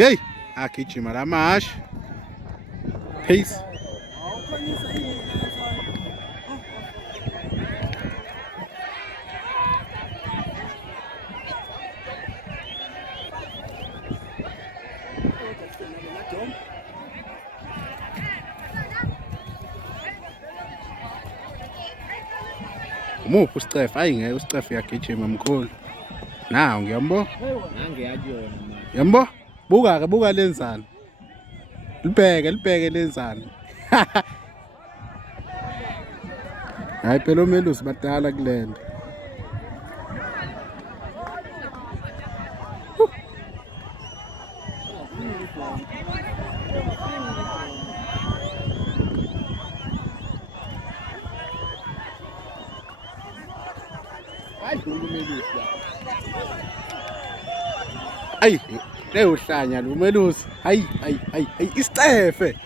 Hey, agijima la mashi. Peace. Umuphi uSicefe? Hayi ngeke uSicefe uyagijima mkhulu. Nawu ngiyambo. Yambo? Buka ke buka lenzani. Libheke lenzani. Hayi phela omelusi badala kulento. Ayi, leyo hlanya lo melusi. Hayi, Scefe.